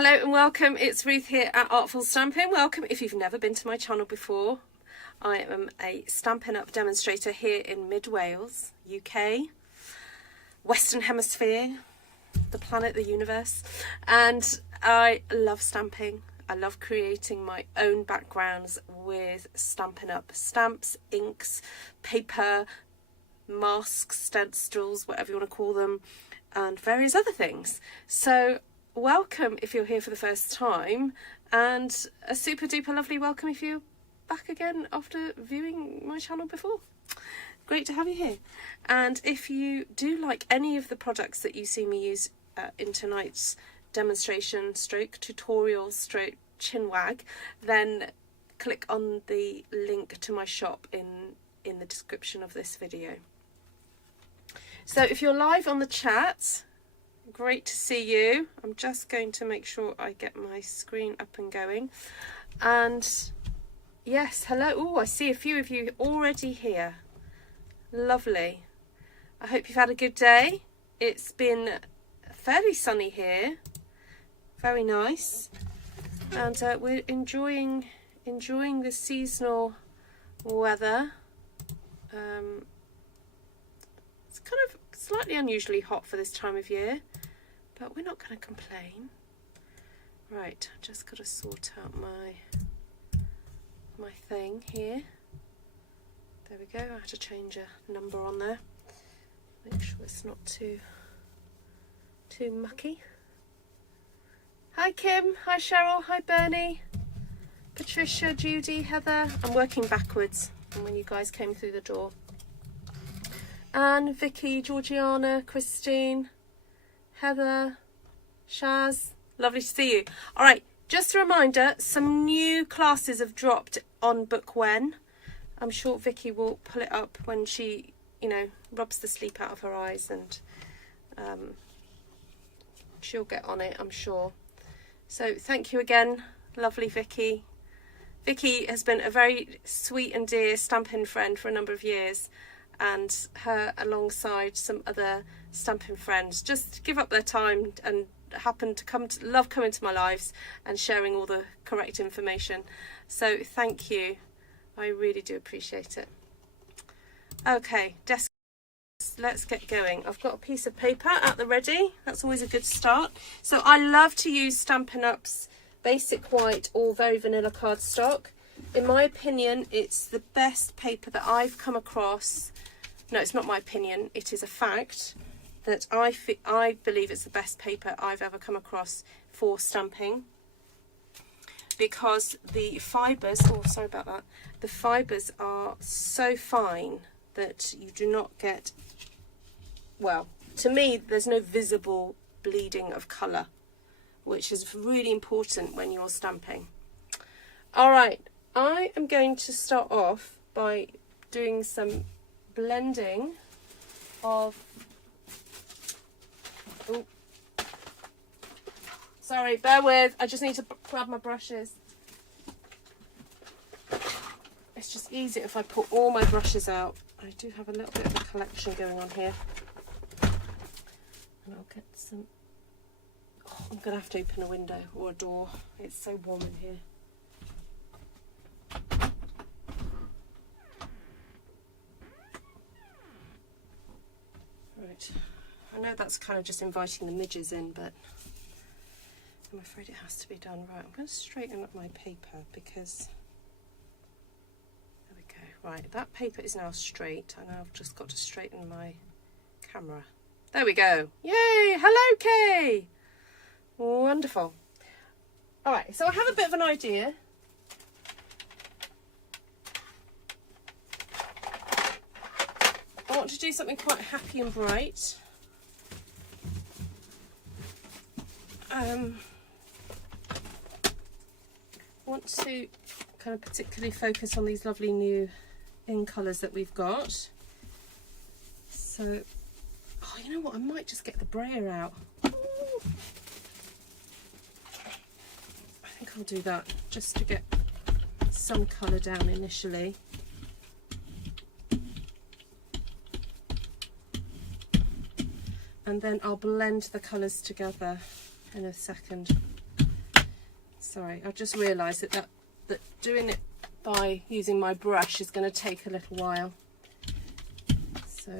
Hello and welcome, it's Ruth here at Artful Stampin. Welcome if you've never been to my channel before. I am a Stampin' Up demonstrator here in Mid Wales, UK, Western Hemisphere, the planet, the universe, and I love stamping. I love creating my own backgrounds with Stampin' Up stamps, inks, paper, masks, stencils, whatever you want to call them, and various other things. So welcome if you're here for the first time, and a super duper lovely welcome if you're back again after viewing my channel before. Great to have you here. And if you do like any of the products that you see me use in tonight's demonstration stroke tutorial stroke chinwag, then click on the link to my shop in the description of this video. So if you're live on the chat, great to see you. I'm just going to make sure I get my screen up and going. And yes, hello. Oh, I see a few of you already here. Lovely. I hope you've had a good day. It's been fairly sunny here. Very nice. And we're enjoying the seasonal weather. It's kind of slightly unusually hot for this time of year, but we're not going to complain. Right, I've just got to sort out my thing here. There we go. I have to change a number on there. Make sure it's not too mucky. Hi Kim, hi Cheryl, hi Bernie, Patricia, Judy, Heather. I'm working backwards from when you guys came through the door. Anne, Vicky, Georgiana, Christine, Heather, Shaz, lovely to see you. All right, just a reminder, some new classes have dropped on Book When. I'm sure Vicky will pull it up when she, rubs the sleep out of her eyes, and she'll get on it, I'm sure. So thank you again, lovely Vicky. Vicky has been a very sweet and dear Stampin' friend for a number of years, and her alongside some other Stampin' friends just give up their time and happen to love coming to my lives and sharing all the correct information. So thank you, I really do appreciate it. Okay, let's get going. I've got a piece of paper at the ready. That's always a good start. So I love to use Stampin' Up's basic white or very vanilla cardstock. In my opinion, it's the best paper that I've come across. No, it's not my opinion, it is a fact that I believe it's the best paper I've ever come across for stamping, because the fibres, oh sorry about that, the fibres are so fine that you do not get, well, to me there's no visible bleeding of colour, which is really important when you're stamping. All right, I am going to start off by doing some blending of, oh, sorry, bear with, I just need to grab my brushes. It's just easier if I put all my brushes out. I do have a little bit of a collection going on here. And I'll get some, oh, I'm going to have to open a window or a door. It's so warm in here. Right, I know that's kind of just inviting the midges in, but I'm afraid it has to be done. Right, I'm going to straighten up my paper because, there we go. Right, that paper is now straight. I know I've just got to straighten my camera. There we go. Yay! Hello, Kay! Wonderful. All right, so I have a bit of an idea. I want to do something quite happy and bright. I want to kind of particularly focus on these lovely new in colours that we've got. So, oh, you know what? I might just get the brayer out. Ooh. I think I'll do that just to get some colour down initially. And then I'll blend the colours together in a second. Sorry, I've just realised that doing it by using my brush is going to take a little while. So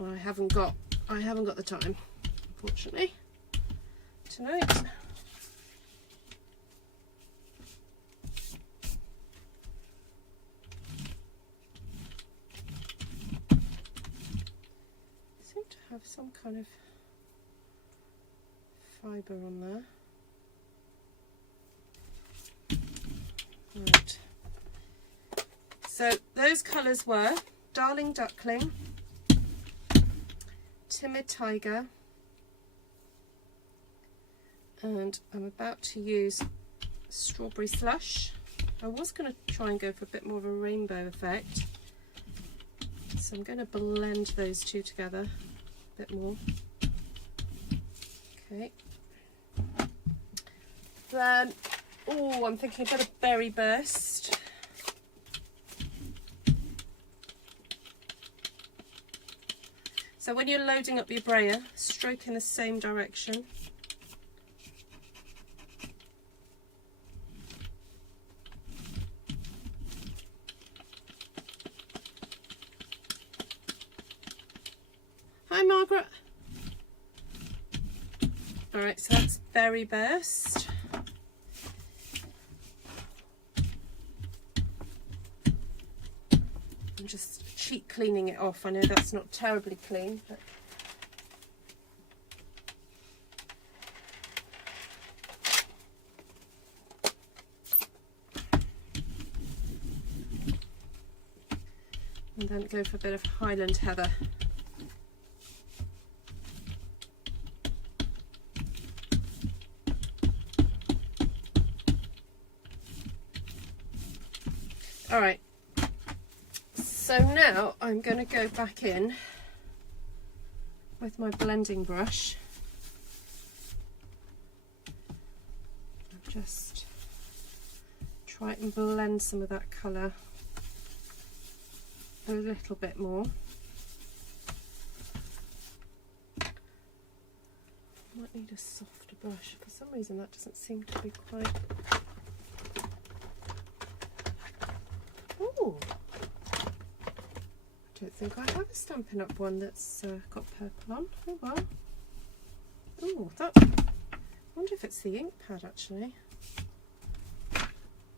I haven't got the time, unfortunately, tonight. Have some kind of fibre on there. Right. So those colours were Darling Duckling, Timid Tiger, and I'm about to use Strawberry Slush. I was going to try and go for a bit more of a rainbow effect, so I'm going to blend those two together bit more. Okay. Then, oh, I'm thinking a bit of Berry Burst. So when you're loading up your brayer, stroke in the same direction. Hi Margaret. Alright, so that's Berry Burst. I'm just cheat cleaning it off. I know that's not terribly clean, but and then go for a bit of Highland Heather. All right, so now I'm going to go back in with my blending brush and just try and blend some of that colour a little bit more. Might need a softer brush. For some reason that doesn't seem to be quite... Ooh, I don't think I have a Stampin' Up one that's got purple on. Oh well. Ooh, that... I wonder if it's the ink pad actually.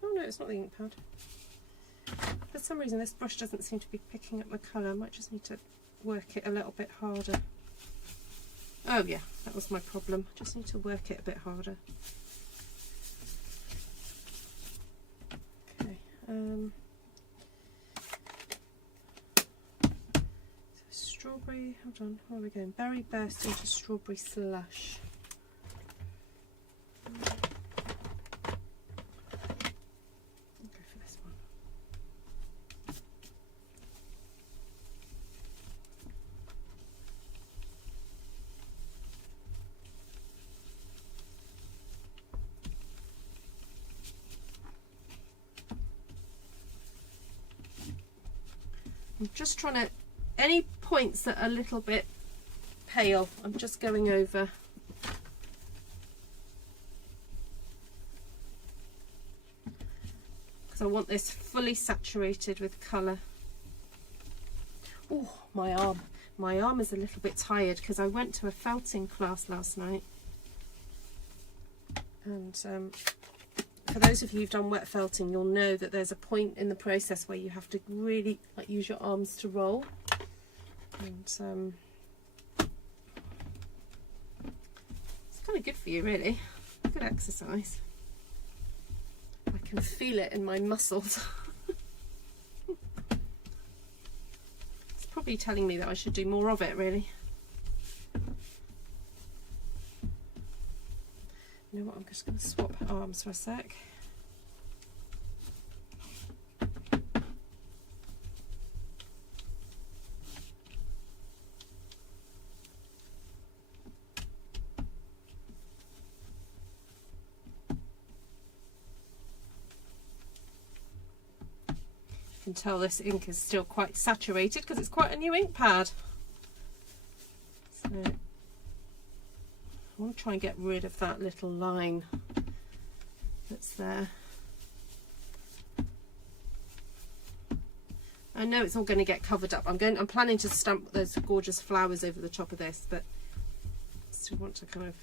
Oh no, it's not the ink pad. For some reason this brush doesn't seem to be picking up the colour. I might just need to work it a little bit harder. Oh yeah, that was my problem. I just need to work it a bit harder. Okay. So strawberry, hold on, where are we going? Berry Burst into Strawberry Slush. I'm just trying to, any points that are a little bit pale, I'm just going over. Because I want this fully saturated with colour. Oh, my arm. My arm is a little bit tired because I went to a felting class last night. And for those of you who've done wet felting, you'll know that there's a point in the process where you have to really use your arms to roll. And it's kind of good for you, really. Good exercise. I can feel it in my muscles. It's probably telling me that I should do more of it, really. You know what, I'm just going to swap arms for a sec. You can tell this ink is still quite saturated because it's quite a new ink pad. So want to try and get rid of that little line that's there. I know it's all going to get covered up. I'm planning to stamp those gorgeous flowers over the top of this, but still want to kind of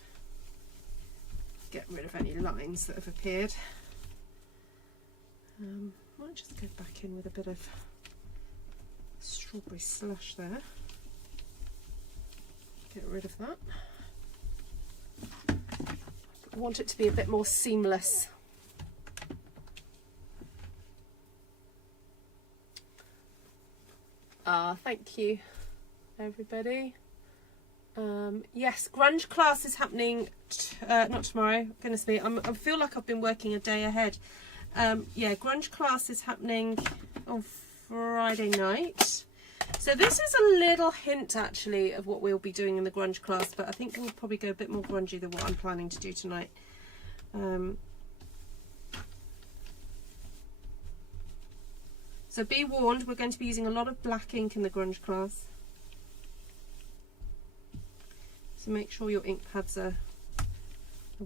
get rid of any lines that have appeared. Might just go back in with a bit of strawberry slush there. Get rid of that. I want it to be a bit more seamless. Thank you, everybody. Yes, grunge class is happening, not tomorrow, goodness me, I feel like I've been working a day ahead. Yeah, grunge class is happening on Friday night. So this is a little hint actually of what we'll be doing in the grunge class, but I think we'll probably go a bit more grungy than what I'm planning to do tonight. So be warned, we're going to be using a lot of black ink in the grunge class. So make sure your ink pads are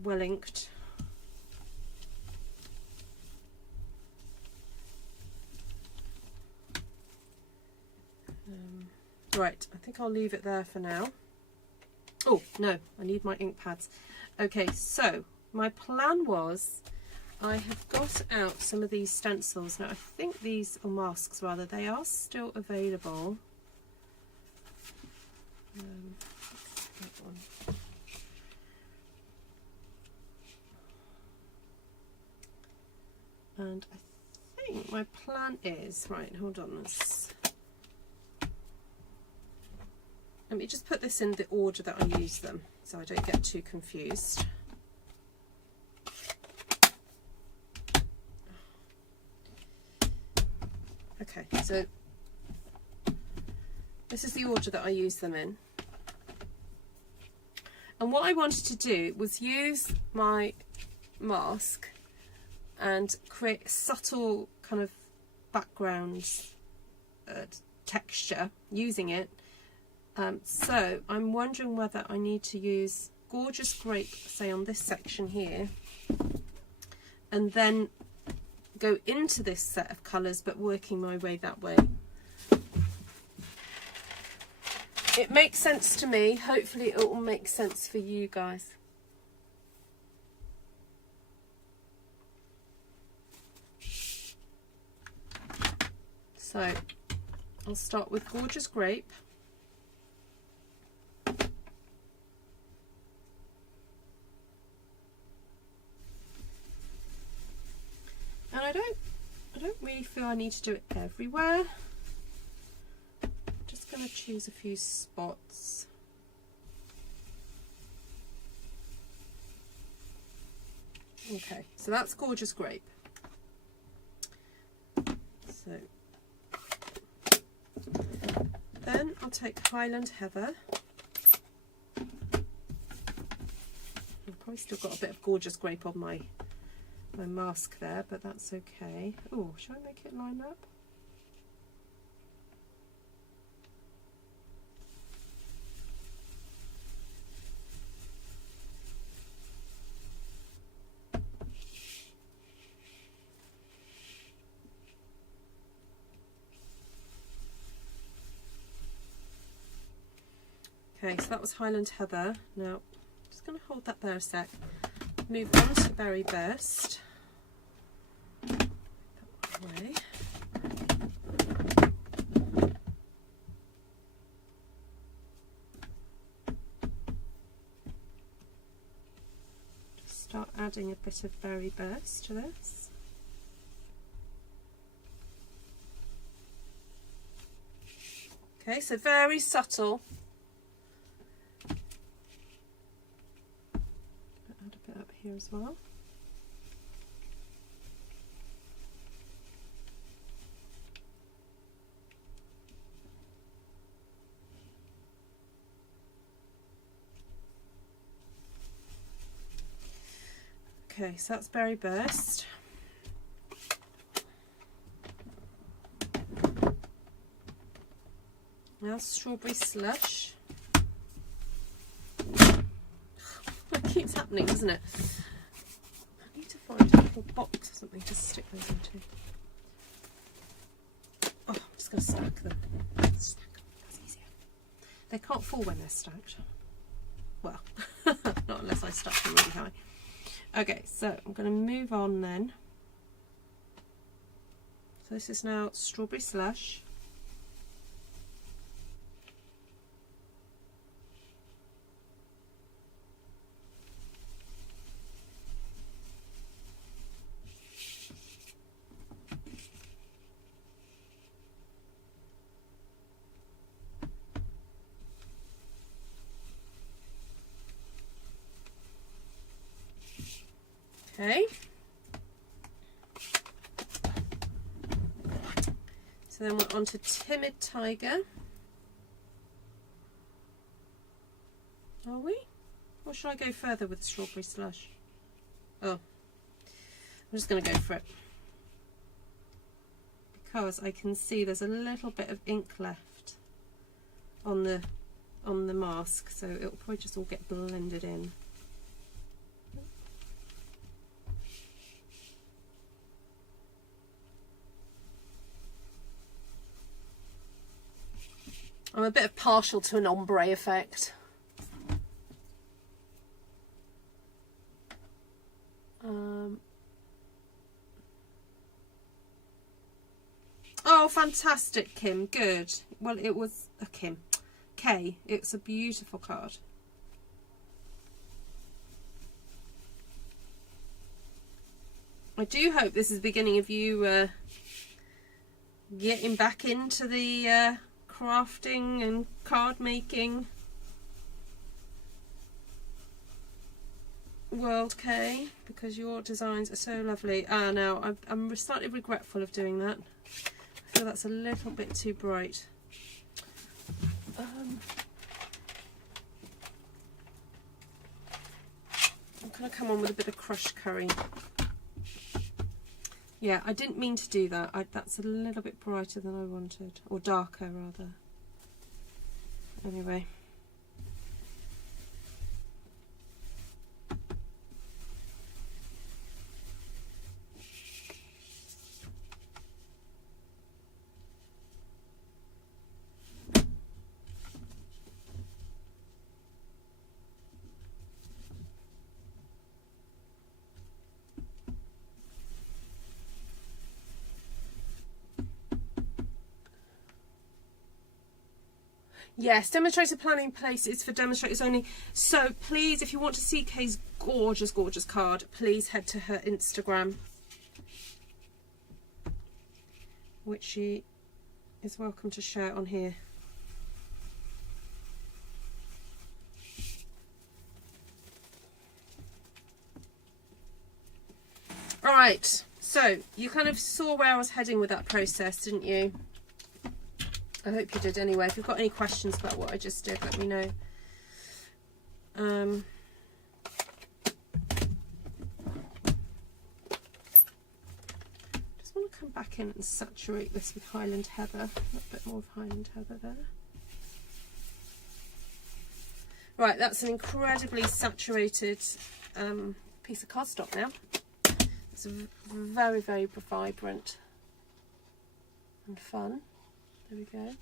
well inked. Right, I think I'll leave it there for now. Oh, no, I need my ink pads. Okay, so my plan was I have got out some of these stencils. Now, I think these, or masks rather, they are still available. That one. And I think my plan is, right, hold on, let me just put this in the order that I use them so I don't get too confused. Okay, so this is the order that I use them in. And what I wanted to do was use my mask and create a subtle kind of background texture using it. So I'm wondering whether I need to use Gorgeous Grape, say on this section here, and then go into this set of colours, but working my way that way. It makes sense to me. Hopefully it will make sense for you guys. So I'll start with Gorgeous Grape. And I don't really feel I need to do it everywhere. I'm just going to choose a few spots. Okay, so that's Gorgeous Grape. So then I'll take Highland Heather. I've probably still got a bit of Gorgeous Grape on my mask there, but that's okay. Oh, shall I make it line up? Okay, so that was Highland Heather. Now, I'm just going to hold that there a sec. Move on to Berry Burst. That way. Just start adding a bit of Berry Burst to this. Okay, so very subtle. Add a bit up here as well. Okay, so that's Berry Burst. Now Strawberry Slush. keeps happening, doesn't it? I need to find a little box or something to stick those into. Oh, I'm just going to stack them. Stack them, that's easier. They can't fall when they're stacked. Well, not unless I stack them really high. Okay, so I'm going to move on then. So this is now Strawberry Slush. Okay. So then we're on to Timid Tiger. Are we? Or should I go further with Strawberry Slush? Oh, I'm just going to go for it. Because I can see there's a little bit of ink left on the mask, so it'll probably just all get blended in. I'm a bit partial to an ombre effect. Oh, fantastic, Kim. Good. Well, it was a Kim. Kay. It's a beautiful card. I do hope this is the beginning of you getting back into the crafting and card making world, Kay, because your designs are so lovely. Now I'm slightly regretful of doing that. I feel that's a little bit too bright. I'm going to come on with a bit of crushed curry. Yeah, I didn't mean to do that. That's a little bit brighter than I wanted, or darker rather. Anyway. Yes, demonstrator planning place is for demonstrators only. So please, if you want to see Kay's gorgeous, gorgeous card, please head to her Instagram, which she is welcome to share on here. All right, so you kind of saw where I was heading with that process, didn't you? I hope you did anyway. If you've got any questions about what I just did, let me know. Just want to come back in and saturate this with Highland Heather. A little bit more of Highland Heather there. Right, that's an incredibly saturated piece of cardstock now. It's very, very vibrant and fun. There we go.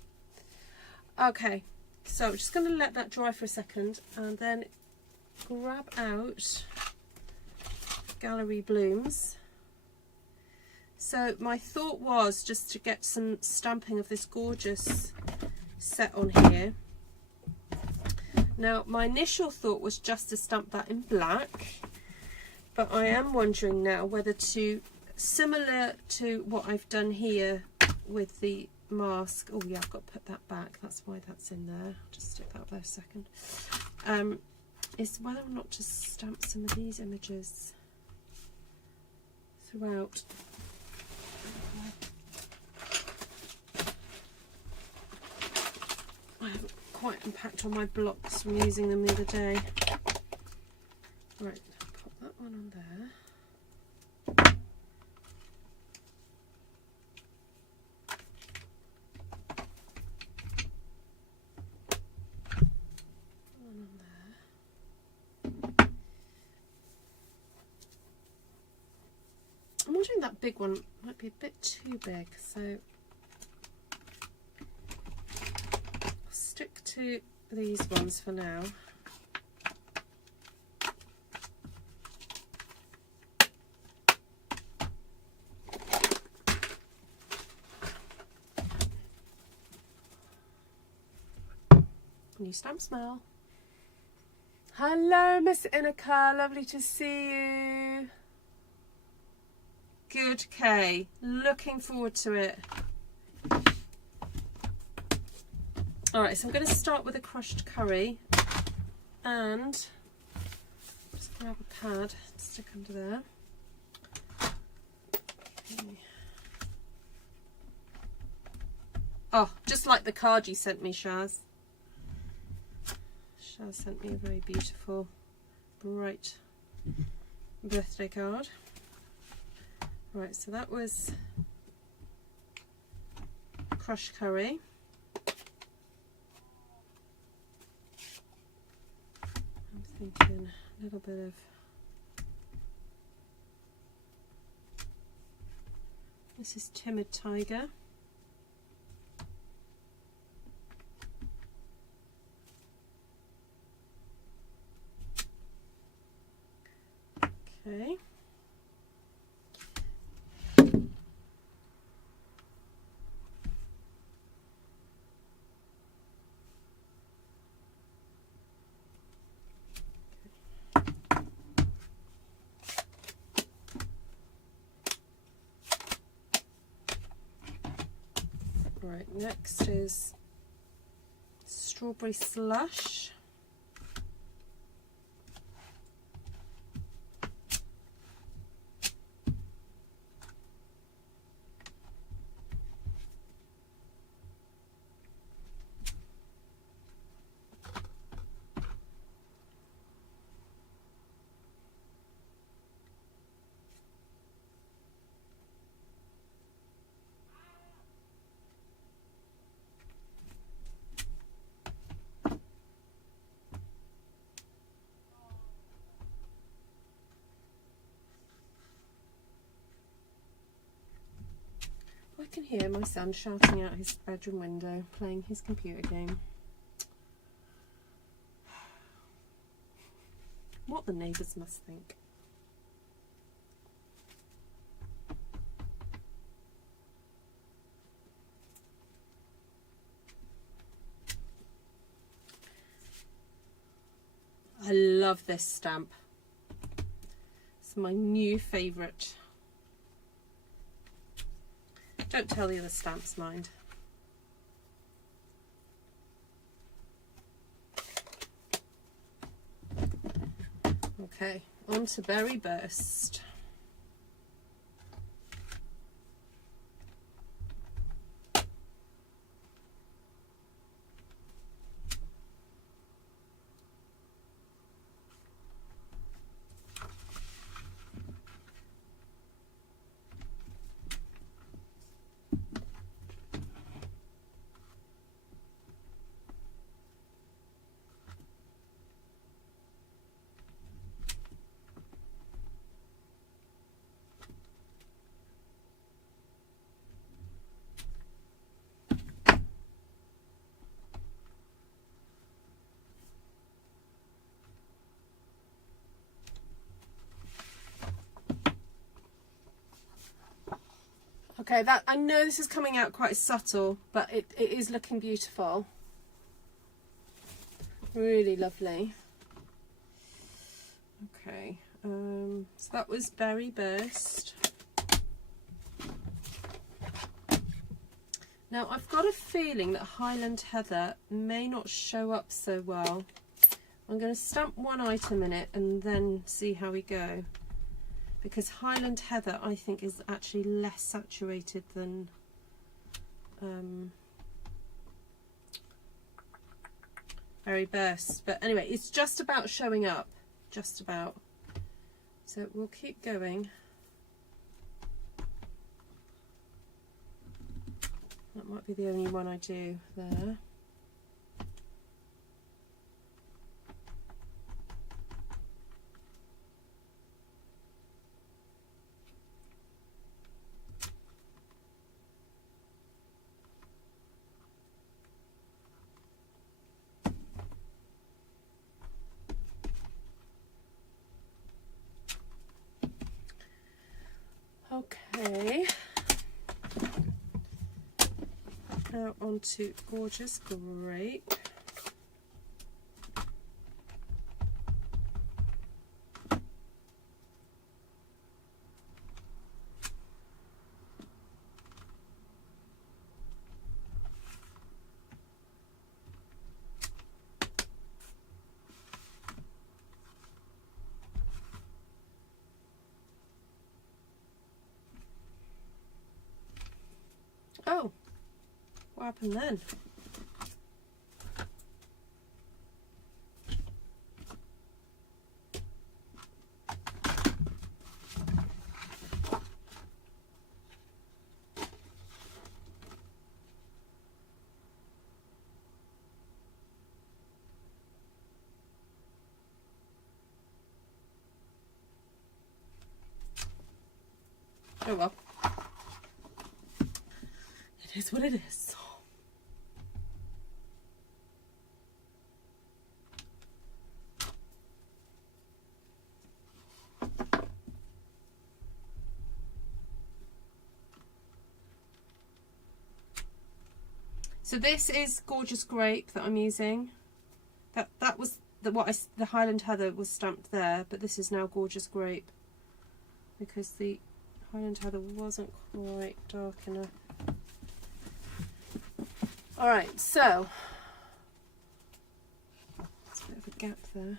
Okay, so I'm just going to let that dry for a second and then grab out Gallery Blooms. So my thought was just to get some stamping of this gorgeous set on here. Now my initial thought was just to stamp that in black, but I am wondering now whether to, similar to what I've done here with the mask. Oh yeah, I've got to put that back, that's why that's in there. I'll just stick that there a second. Is whether or not to stamp some of these images throughout. I haven't quite unpacked all my blocks from using them the other day. Right, pop that one on there. that big one might be a bit too big, so I'll stick to these ones for now. New stamp smell. Hello, Miss Inika, lovely to see you. Good, Kay. Looking forward to it. All right, so I'm going to start with a crushed curry, and just grab a pad to stick under there. Okay. Oh, just like the card you sent me, Shaz. Shaz sent me a very beautiful, bright birthday card. Right, so that was crushed curry. I'm thinking a little bit of this is Timid Tiger. Okay. Right, next is strawberry slush. I can hear my son shouting out his bedroom window, playing his computer game. What the neighbours must think. I love this stamp. It's my new favourite. Don't tell the other stamps, mind. Okay, on to Berry Burst. Okay, that I know this is coming out quite subtle, but it is looking beautiful. Really lovely. Okay, so that was Berry Burst. Now I've got a feeling that Highland Heather may not show up so well. I'm going to stamp one item in it and then see how we go. Because Highland Heather, I think, is actually less saturated than Berry Burst. But anyway, it's just about showing up. Just about. So we'll keep going. That might be the only one I do there. Okay. Now onto Gorgeous Grape. Oh, what happened then? Oh well. It is what it is. So this is Gorgeous Grape that I'm using. That was the Highland Heather was stamped there, but this is now Gorgeous Grape because the Highland Heather wasn't quite dark enough. Alright, so there's a bit of a gap there.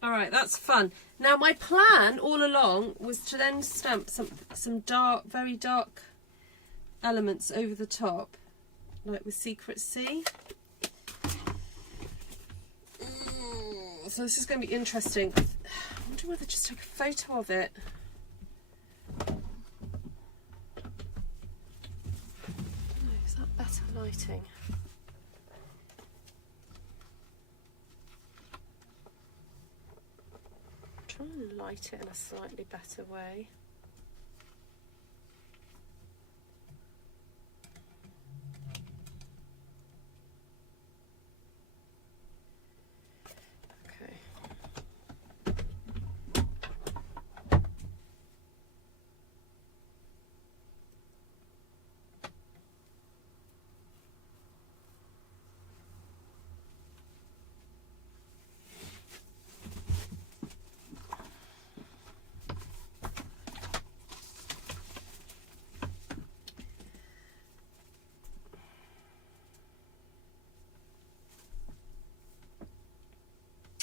Alright, that's fun. Now my plan all along was to then stamp some dark, very dark elements over the top, like with Secret Sea. So this is going to be interesting. I wonder whether to just take a photo of it. Is that better lighting? Try and light it in a slightly better way.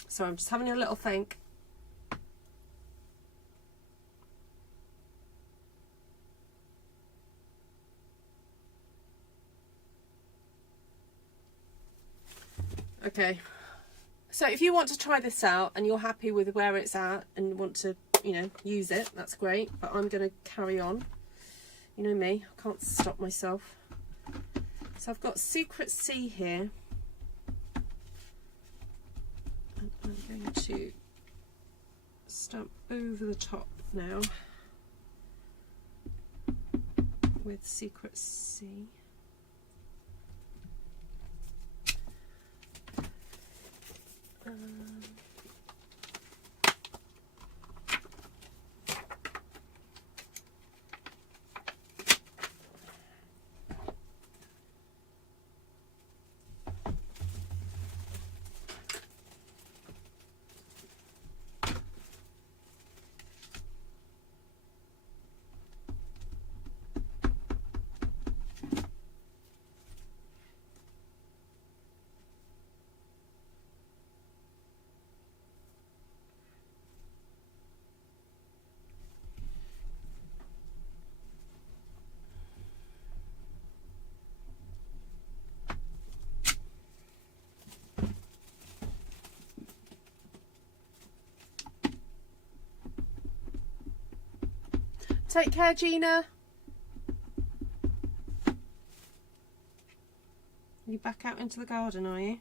So I'm just having a little think. Okay. So if you want to try this out and you're happy with where it's at and want to, you know, use it, that's great. But I'm going to carry on. You know me, I can't stop myself. So I've got Secret Sea here. I'm going to stamp over the top now with Secret Sea. Take care, Gina. You back out into the garden, are you?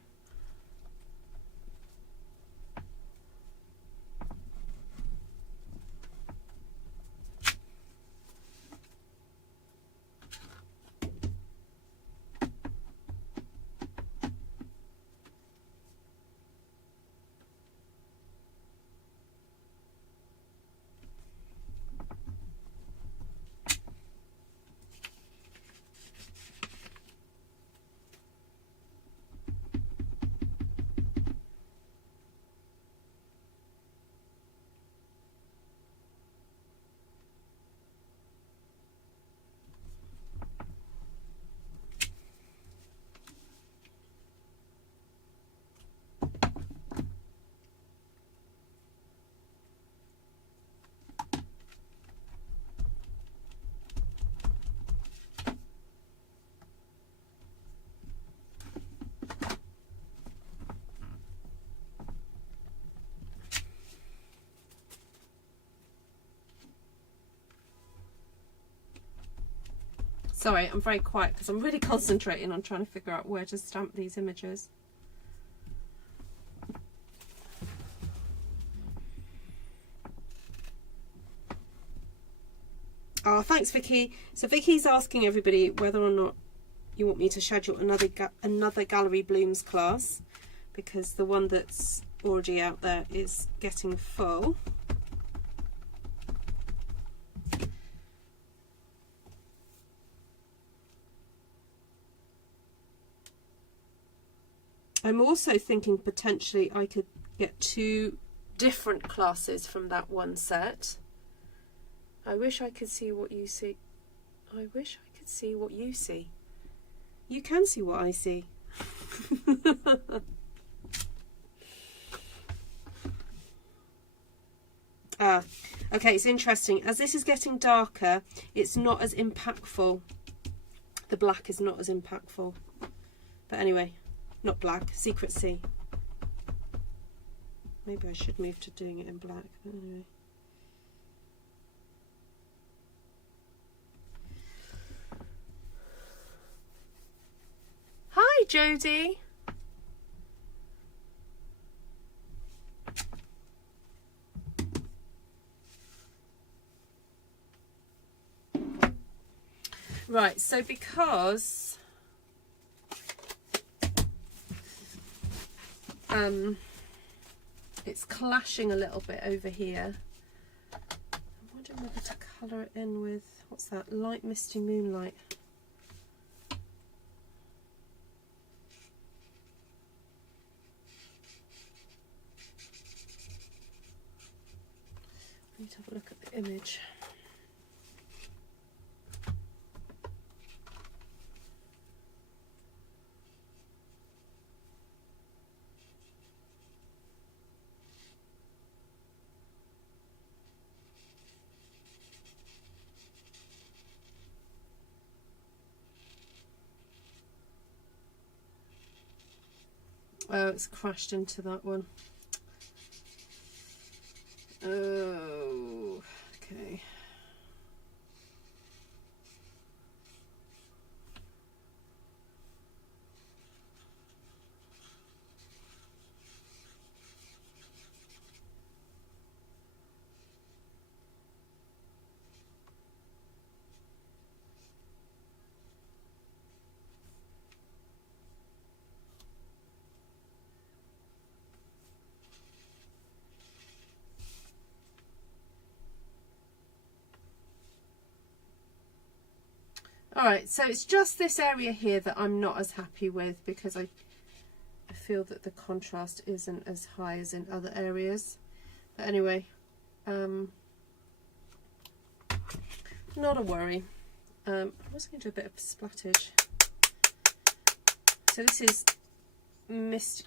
Sorry, I'm very quiet because I'm really concentrating on trying to figure out where to stamp these images. Oh, thanks, Vicky. So Vicky's asking everybody whether or not you want me to schedule another Gallery Blooms class, because the one that's already out there is getting full. I'm also thinking potentially I could get 2 different classes from that one set. I wish I could see what you see. I wish I could see what you see. You can see what I see. Okay, it's interesting. As this is getting darker, it's not as impactful. The black is not as impactful. But anyway, not black, Secret Sea. Maybe I should move to doing it in black. But anyway. Hi, Jodie. Right, so because it's clashing a little bit over here, I'm wondering whether to colour it in with, what's that, Light Misty Moonlight. I need to have a look at the image. Oh, it's crashed into that one. Oh, okay. Alright, so it's just this area here that I'm not as happy with, because I feel that the contrast isn't as high as in other areas. But anyway, not a worry. I was going to do a bit of splattage. So this is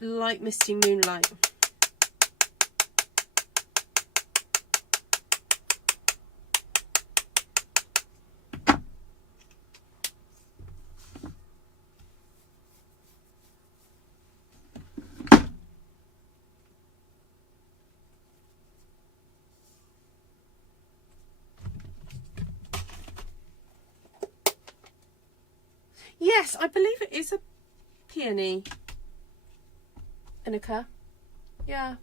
Light Misty Moonlight. Yes, I believe it is a peony. Inica. Yeah.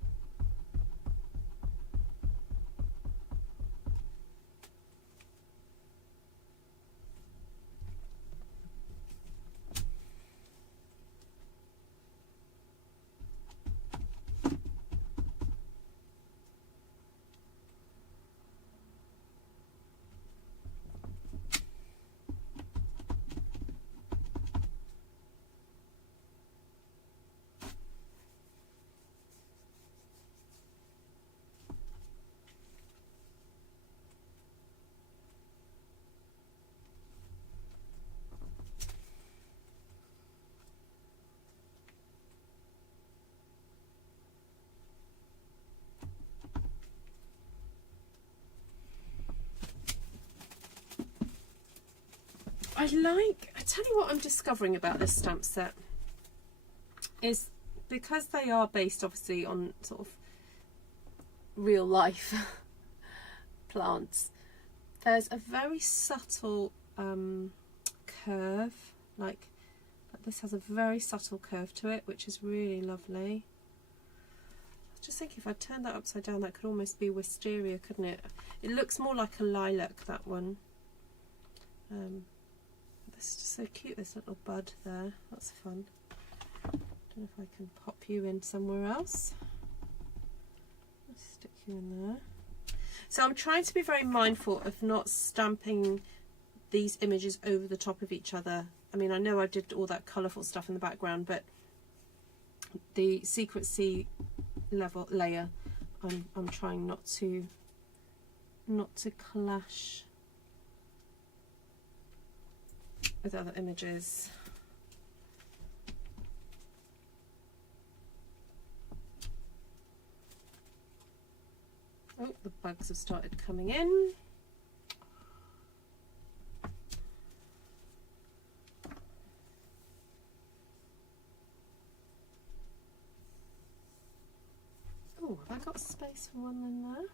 I tell you what I'm discovering about this stamp set is, because they are based obviously on sort of real life plants, there's a very subtle curve, like this has a very subtle curve to it, which is really lovely. I was just thinking if I turn that upside down, that could almost be wisteria, couldn't it? It looks more like a lilac, that one. This is just so cute, this little bud there. That's fun. Don't know if I can pop you in somewhere else. Let's stick you in there. So I'm trying to be very mindful of not stamping these images over the top of each other. I mean, I know I did all that colourful stuff in the background, but the Secret C level layer, I'm trying not to clash with other images. Oh, the bugs have started coming in. Oh, have I got space for one in there?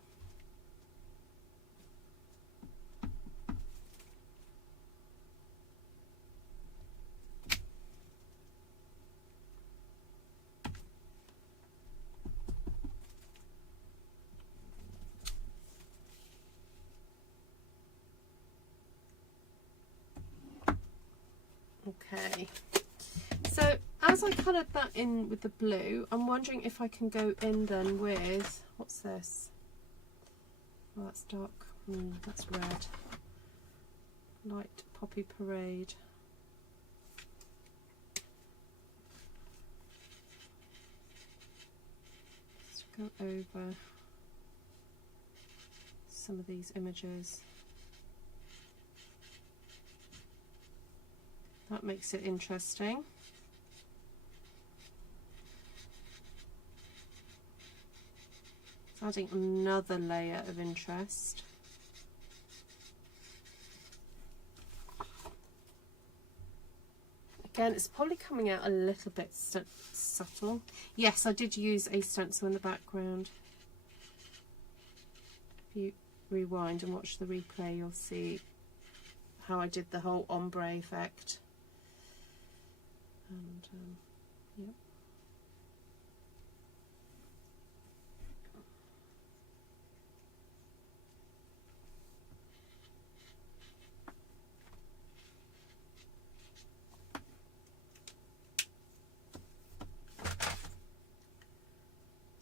Okay, so as I coloured that in with the blue, I'm wondering if I can go in then with, what's this? Oh, that's dark. That's red. Light Poppy Parade. Just go over some of these images. That makes it interesting. It's adding another layer of interest. Again, it's probably coming out a little bit subtle. Yes, I did use a stencil in the background. If you rewind and watch the replay, you'll see how I did the whole ombre effect. And yep.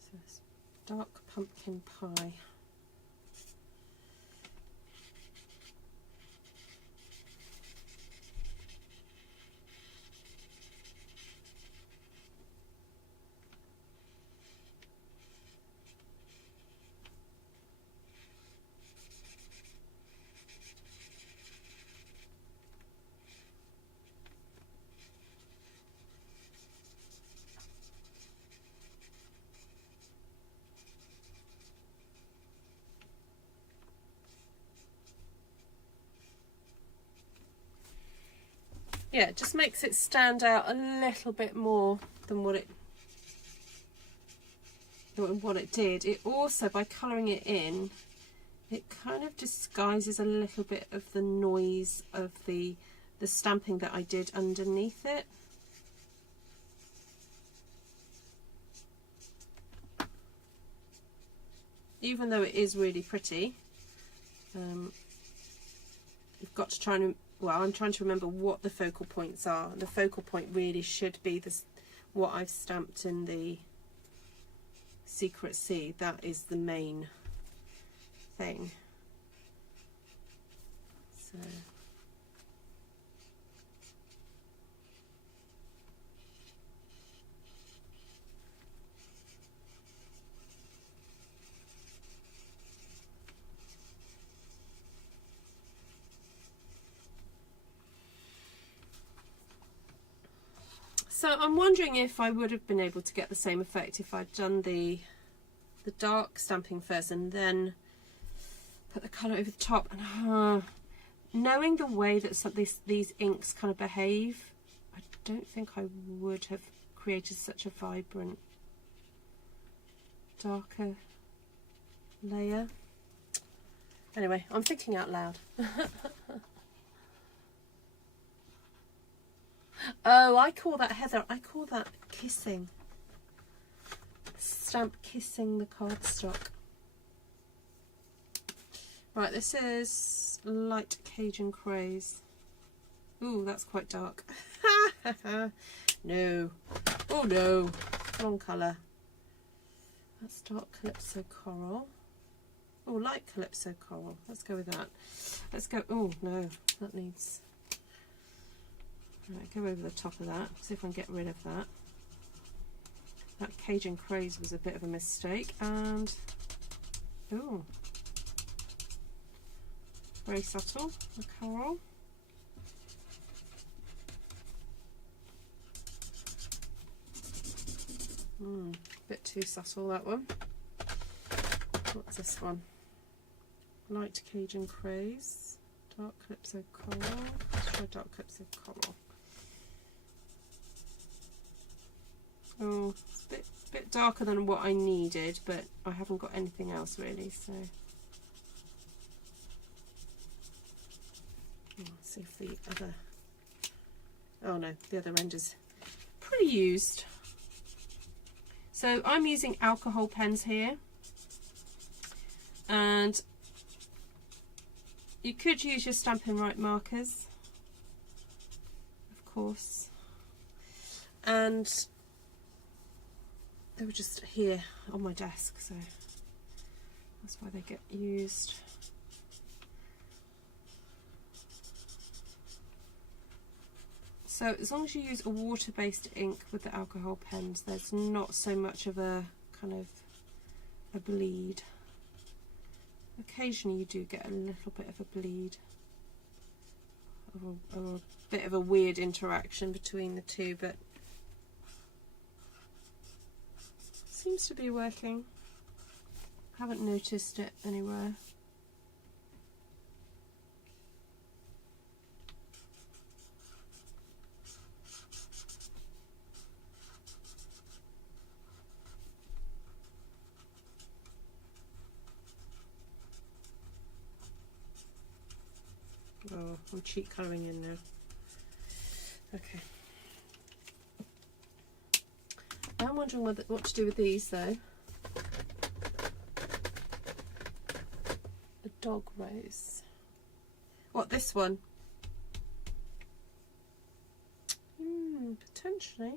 So it's dark pumpkin pie. Yeah, it just makes it stand out a little bit more than what it did. It also, by colouring it in, it kind of disguises a little bit of the noise of the stamping that I did underneath it. Even though it is really pretty, you've got to try and, well, I'm trying to remember what the focal points are. The focal point really should be this, what I've stamped in the Secret C. That is the main thing. So So I'm wondering if I would have been able to get the same effect if I'd done the dark stamping first and then put the colour over the top. And knowing the way that these inks kind of behave, I don't think I would have created such a vibrant, darker layer. Anyway, I'm thinking out loud. Oh, I call that, Heather, I call that kissing. Stamp kissing the cardstock. Right, this is Light Cajun Craze. Ooh, that's quite dark. No. Oh no. Wrong colour. That's dark Calypso Coral. Oh, light Calypso Coral. Let's go with that. Let's go. Oh no, that needs. Right, go over the top of that. See if I can get rid of that. That Cajun Craze was a bit of a mistake. And oh, very subtle. The coral. Bit too subtle, that one. What's this one? Light Cajun Craze, dark Calypso Coral. Let's try dark Calypso Coral. Oh, it's a bit darker than what I needed, but I haven't got anything else really, so let's see if the other, oh no, the other end is pretty used. So I'm using alcohol pens here, and you could use your Stampin' Right markers, of course, and they were just here on my desk, so that's why they get used. So as long as you use a water-based ink with the alcohol pens, there's not so much of a kind of a bleed. Occasionally you do get a little bit of a bleed, or a bit of a weird interaction between the two, but seems to be working. Haven't noticed it anywhere. Oh, I'm cheat colouring in now. Okay. I'm wondering what to do with these though. The dog rose. What, this one? Potentially.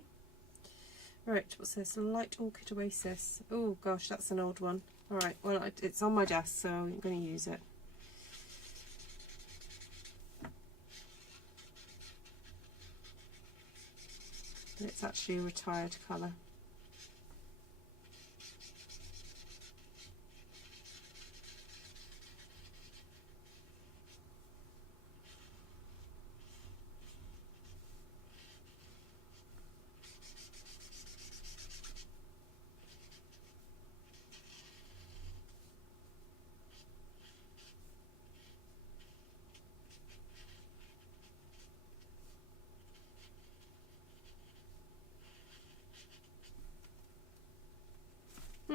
Right, what's this? Light Orchid Oasis. Oh gosh, that's an old one. Alright, well it's on my desk, so I'm going to use it. But it's actually a retired colour.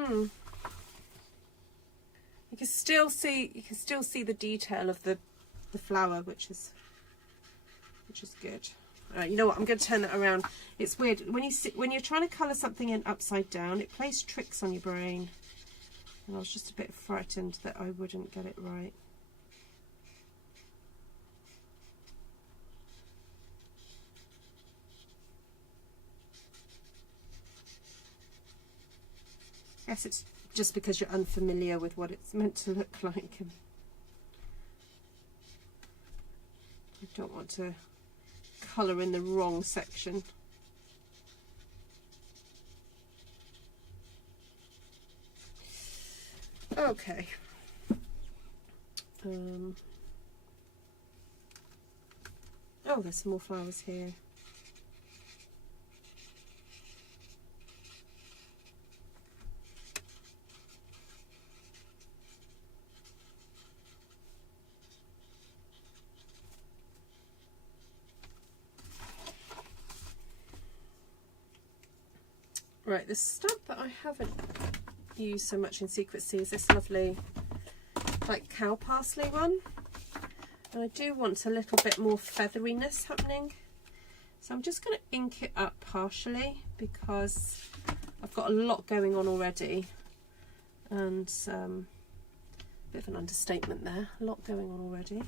You can still see the detail of the flower, which is good. Alright, you know what? I'm going to turn that around. It's weird when you're trying to colour something in upside down. It plays tricks on your brain, and I was just a bit frightened that I wouldn't get it right. I guess it's just because you're unfamiliar with what it's meant to look like, and you don't want to colour in the wrong section. Okay. Oh, there's some more flowers here. Right, the stamp that I haven't used so much in Secrecy is this lovely like cow parsley one, and I do want a little bit more featheriness happening, So I'm just going to ink it up partially because I've got a lot going on already, and a bit of an understatement there, a lot going on already.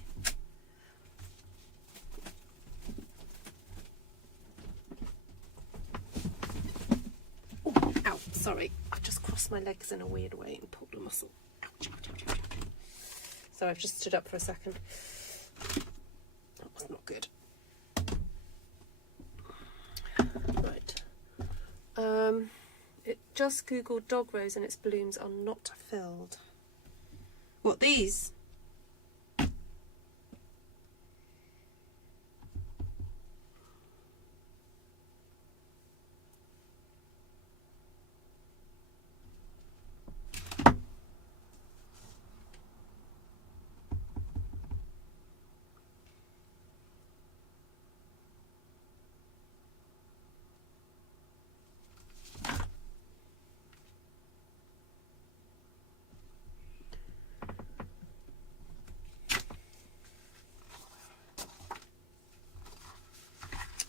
Oh, ow, sorry, I've just crossed my legs in a weird way and pulled a muscle. Ouch, ouch, ouch, ouch, ouch. Sorry, I've just stood up for a second. That was not good. Right. It just googled dog rose and its blooms are not filled. What, these?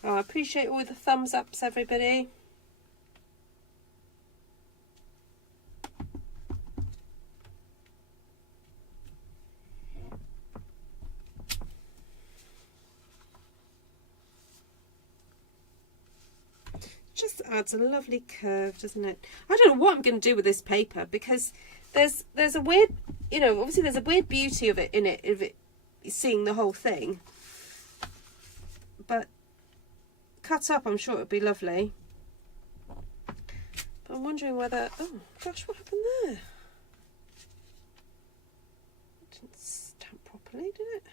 Oh, I appreciate all the thumbs ups, everybody. Just adds a lovely curve, doesn't it? I don't know what I'm going to do with this paper, because there's a weird, you know, obviously there's a weird beauty of it in it, of it seeing the whole thing. But cut up, I'm sure it would be lovely. But I'm wondering whether, oh gosh, what happened there? It didn't stamp properly, did it?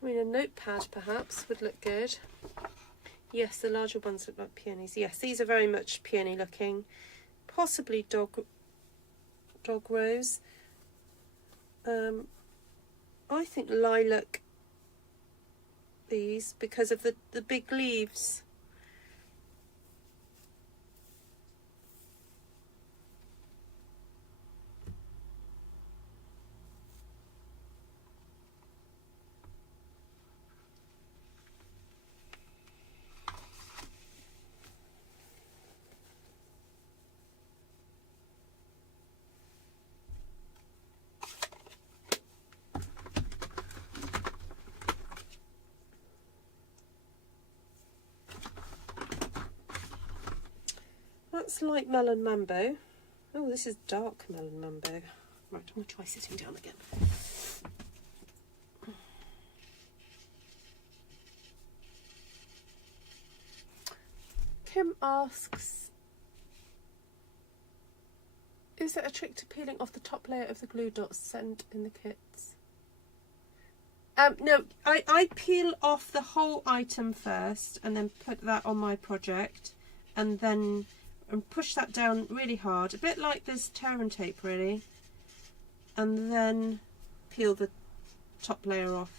I mean, a notepad perhaps would look good. Yes, the larger ones look like peonies. Yes, these are very much peony looking. Possibly dog rose. I think lilac, these, because of the big leaves. That's light melon mambo. Oh, this is dark melon mambo. Right, I'm going to try sitting down again. Kim asks, is there a trick to peeling off the top layer of the glue dots sent in the kits? No, I peel off the whole item first and then put that on my project, and then push that down really hard, a bit like this tear and tape really, and then peel the top layer off.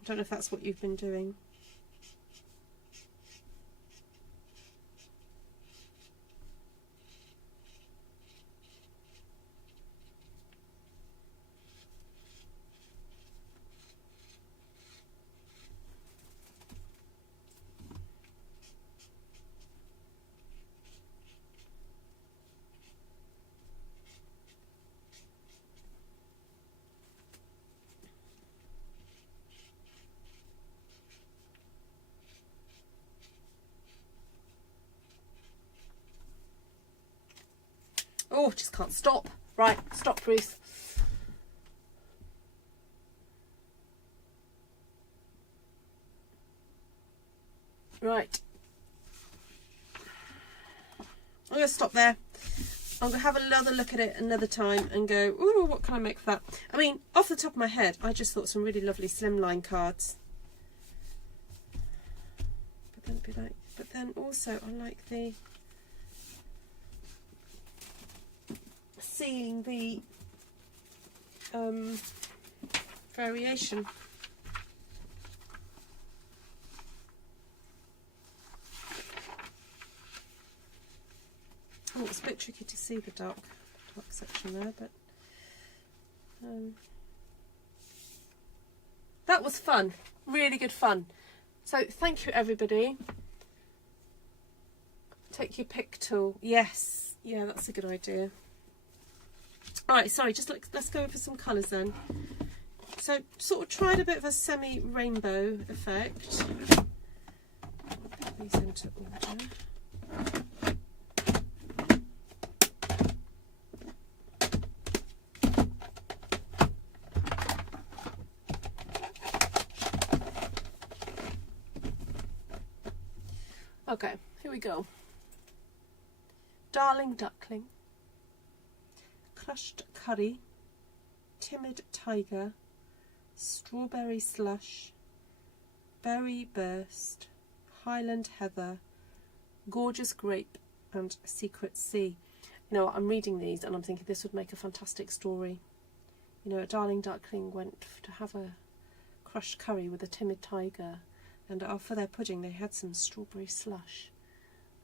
I don't know if that's what you've been doing. Oh, just can't stop. Right, stop, Ruth. Right. I'm going to stop there. I'm going to have another look at it another time and go, ooh, what can I make for that? I mean, off the top of my head, I just thought some really lovely slimline cards. But then also I like the seeing the variation. it's a bit tricky to see the dark section there, but that was fun, really good fun. So thank you everybody. Take your pick tool. Yes, yeah, that's a good idea. All right, sorry, just let's go over some colours then. So sort of tried a bit of a semi-rainbow effect. Put these into order. Okay, here we go. Darling Duckling, Crushed Curry, Timid Tiger, Strawberry Slush, Berry Burst, Highland Heather, Gorgeous Grape, and Secret Sea. You know what, I'm reading these and I'm thinking this would make a fantastic story. You know, a Darling Duckling went to have a crushed curry with a timid tiger, and for their pudding they had some strawberry slush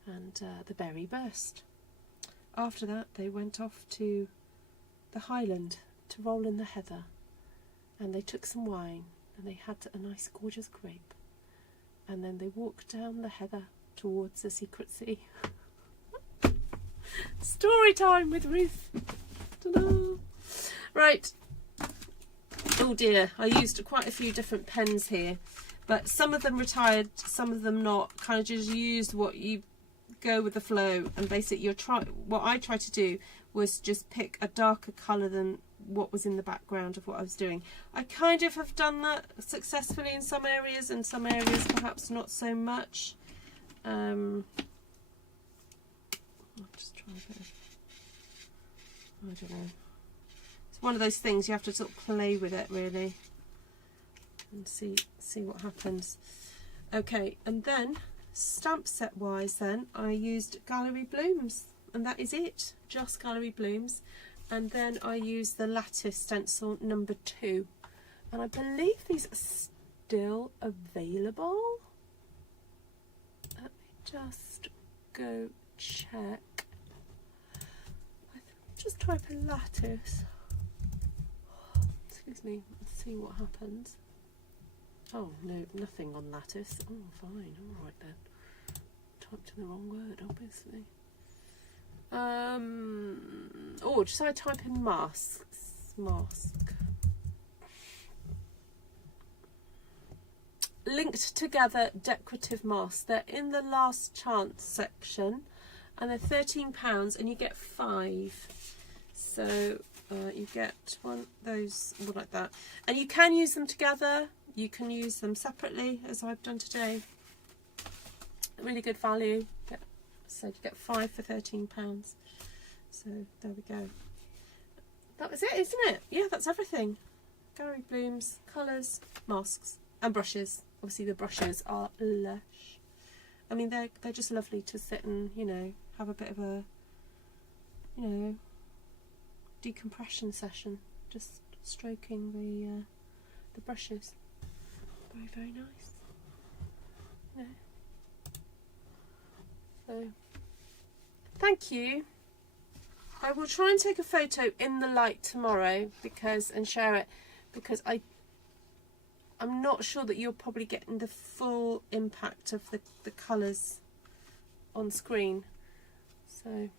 and the berry burst. After that they went off to the Highland to roll in the heather, and they took some wine and they had a nice gorgeous grape, and then they walked down the heather towards the secret sea. Story time with Ruth. Ta-da! Right. Oh dear, I used quite a few different pens here, but some of them retired, some of them not. Kind of just used what you go with the flow, and basically what I tried to do was just pick a darker colour than what was in the background of what I was doing. I kind of have done that successfully in some areas, and some areas perhaps not so much. I'll just try a bit of, I don't know. It's one of those things you have to sort of play with it really and see what happens. Okay, and then stamp set wise then I used Gallery Blooms, and that is it, just Gallery Blooms. And then I used the lattice stencil number 2, and I believe these are still available. Let me just go check. Just type in lattice, excuse me, let's see what happens. Oh no, nothing on lattice. Oh fine, alright then. Typed in the wrong word obviously. Oh, just I type in mask. Linked together decorative masks. They're in the last chance section, and they're £13, and you get 5. So you get one like that, and you can use them together. You can use them separately, as I've done today. Really good value. So you get 5 for £13. So there we go. That was it, isn't it? Yeah, that's everything. Gallery Blooms, colours, masks, and brushes. Obviously the brushes are lush. I mean, they're just lovely to sit and, you know, have a bit of a, you know, decompression session. Just stroking the brushes. Very, very nice. Yeah. So, thank you. I will try and take a photo in the light tomorrow and share it, because I'm not sure that you're probably getting the full impact of the colours on screen. So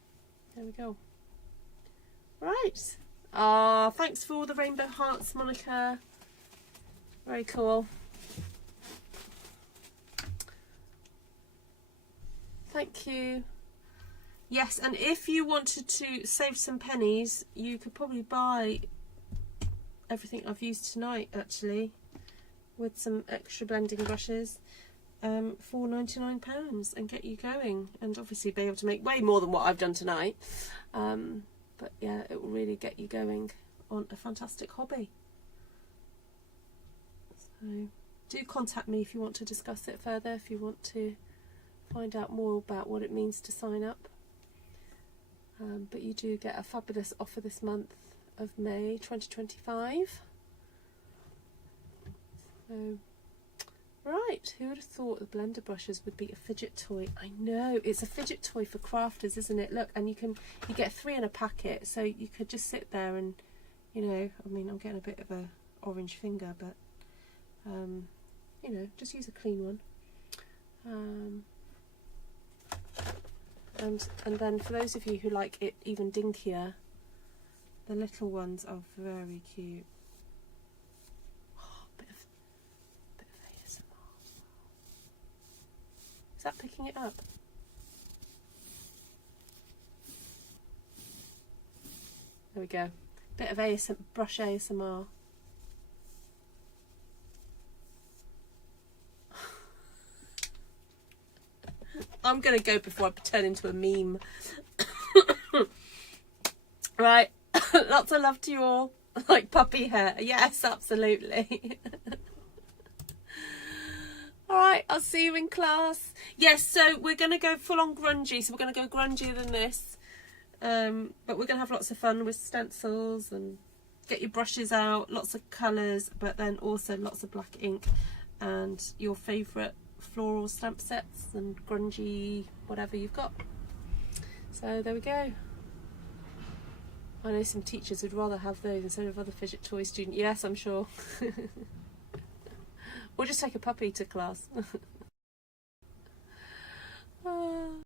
there we go. Right. Thanks for all the rainbow hearts, Monica. Very cool. Thank you. Yes, and if you wanted to save some pennies, you could probably buy everything I've used tonight, actually, with some extra blending brushes for £99 and get you going, and obviously be able to make way more than what I've done tonight. But yeah, it will really get you going on a fantastic hobby. So do contact me if you want to discuss it further, if you want to find out more about what it means to sign up. But you do get a fabulous offer this month of May 2025. So Right, who would have thought the blender brushes would be a fidget toy? I know, it's a fidget toy for crafters, isn't it? Look, and you get 3 in a packet, so you could just sit there and, you know, I mean, I'm getting a bit of a orange finger, but, you know, just use a clean one. And then for those of you who like it even dinkier, the little ones are very cute. Bit of ASMR. Is that picking it up? There we go. Bit of brush ASMR. I'm going to go before I turn into a meme. Right. Lots of love to you all. Like puppy hair. Yes, absolutely. Alright, I'll see you in class. Yes, so we're going to go full on grungy. So we're going to go grungier than this. But we're going to have lots of fun with stencils and get your brushes out. Lots of colours, but then also lots of black ink and your favourite floral stamp sets and grungy whatever you've got. So there we go. I know some teachers would rather have those instead of other fidget toy students. Yes, I'm sure. Or just take a puppy to class.